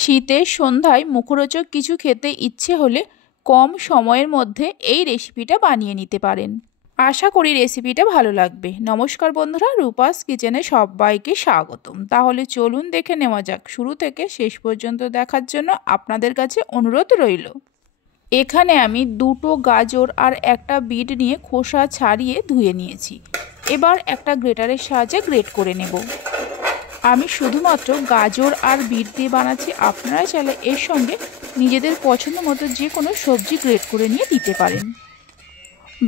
শীতের সন্ধ্যায় মুখরোচক কিছু খেতে ইচ্ছে হলে কম সময়ের মধ্যে এই রেসিপিটা বানিয়ে নিতে পারেন। আশা করি রেসিপিটা ভালো লাগবে। নমস্কার বন্ধুরা, রূপাস কিচেনে সবাইকে স্বাগতম। তাহলে চলুন দেখে নেওয়া যাক। শুরু থেকে শেষ পর্যন্ত দেখার জন্য আপনাদের কাছে অনুরোধ রইল। এখানে আমি দুটো গাজর আর একটা বিট নিয়ে খোসা ছাড়িয়ে ধুয়ে নিয়েছি। এবার একটা গ্রেটারের সাহায্যে গ্রেট করে নেব। আমি শুধুমাত্র গাজর আর বিট দিয়ে বানাচ্ছি, আপনারা চাইলে এর সঙ্গে নিজেদের পছন্দ মতো যে কোনো সবজি গ্রেট করে নিয়ে দিতে পারেন।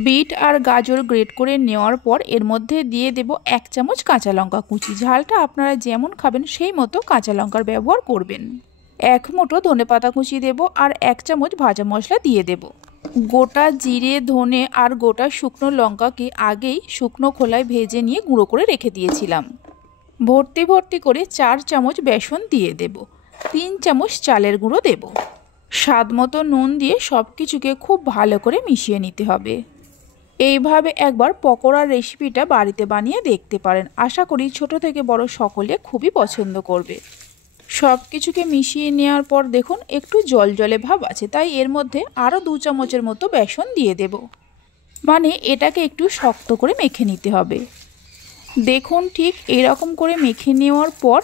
বিট আর গাজর গ্রেট করে নেওয়ার পর এর মধ্যে দিয়ে দেব 1 চামচ কাঁচা লঙ্কা কুচি। ঝালটা আপনারা যেমন খাবেন সেই মতো কাঁচা লঙ্কার ব্যবহার করবেন। 1 মুঠো ধনেপাতা কুচি দেব আর 1 চামচ ভাজা মশলা দিয়ে দেব। গোটা জিরে, ধনে আর গোটা শুকনো লঙ্কাকে আগেই শুকনো খোলায় ভেজে নিয়ে গুঁড়ো করে রেখে দিয়েছিলাম। ভর্তি ভর্তি করে 4 চামচ বেসন দিয়ে দেব। 3 চামচ চালের গুঁড়ো দেব। স্বাদ মতো নুন দিয়ে সব কিছুকে খুব ভালো করে মিশিয়ে নিতে হবে। এইভাবে একবার পকোড়ার রেসিপিটা বাড়িতে বানিয়ে দেখতে পারেন। আশা করি ছোট থেকে বড় সকলে খুবই পছন্দ করবে। সব কিছুকে মিশিয়ে নেওয়ার পর দেখুন একটু জলজলে ভাব আছে, তাই এর মধ্যে আরও 2 চামচের মতো বেসন দিয়ে দেব। মানে এটাকে একটু শক্ত করে মেখে নিতে হবে। দেখুন ঠিক এইরকম করে মেখে নেওয়ার পর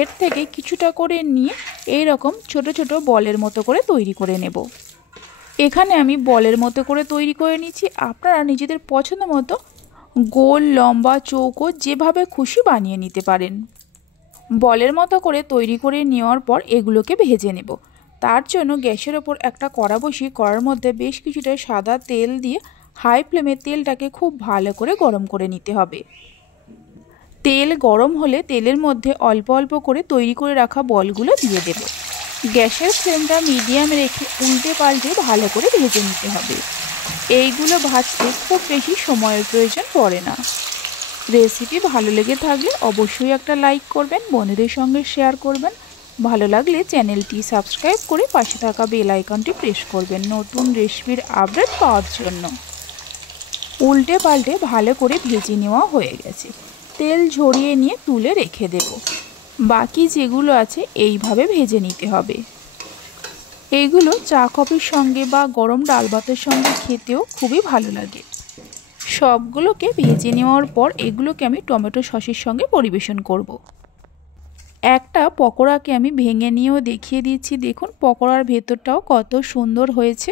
এর থেকে কিছুটা করে নিয়ে এই রকম ছোট ছোট বলের মতো করে তৈরি করে নেব। এখানে আমি বলের মতো করে তৈরি করে নিচ্ছি। আপনারা নিজেদের পছন্দ মতো গোল, লম্বা, চৌকো যেভাবে খুশি বানিয়ে নিতে পারেন। বলের মতো করে তৈরি করে নেওয়ার পর এগুলোকে ভেজে নেব। তার জন্য গ্যাসের ওপর একটা কড়া বসিয়ে কড়ার মধ্যে বেশ কিছুটা সাদা তেল দিয়ে হাই ফ্লেমে তেলটাকে খুব ভালো করে গরম করে নিতে হবে। তেল গরম হলে তেলের মধ্যে অল্প অল্প করে তৈরি করে রাখা বলগুলো দিয়ে দেব। গ্যাসের ফ্লেমটা মিডিয়ামে রেখে উল্টে পাল্টে ভালো করে ভেজে নিতে হবে। এইগুলো ভাজতে খুব বেশি সময়ের প্রয়োজন পড়ে না। রেসিপি ভালো লেগে থাকলে অবশ্যই একটা লাইক করবেন, বন্ধুদের সঙ্গে শেয়ার করবেন। ভালো লাগলে চ্যানেলটি সাবস্ক্রাইব করে পাশে থাকা বেল আইকনটি প্রেস করবেন নতুন রেসিপির আপডেট পাওয়ার জন্য। উল্টে পাল্টে ভালো করে ভেজে নেওয়া হয়ে গেছে। তেল ঝরিয়ে নিয়ে তুলে রেখে দেব। বাকি যেগুলো আছে এইভাবে ভেজে নিতে হবে। এইগুলো চা কফির সঙ্গে বা গরম ডাল ভাতের সঙ্গে খেতেও খুবই ভালো লাগে। সবগুলোকে ভেজে নেওয়ার পর এগুলোকে আমি টমেটো সসের সঙ্গে পরিবেশন করব। একটা পকোড়াকে আমি ভেঙে নিয়েও দেখিয়ে দিচ্ছি। দেখুন পকোড়ার ভেতরটাও কত সুন্দর হয়েছে।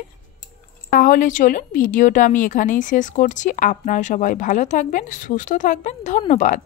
তাহলে চলুন ভিডিওটা আমি এখানেই শেষ করছি। আপনারা সবাই ভালো থাকবেন, সুস্থ থাকবেন। ধন্যবাদ।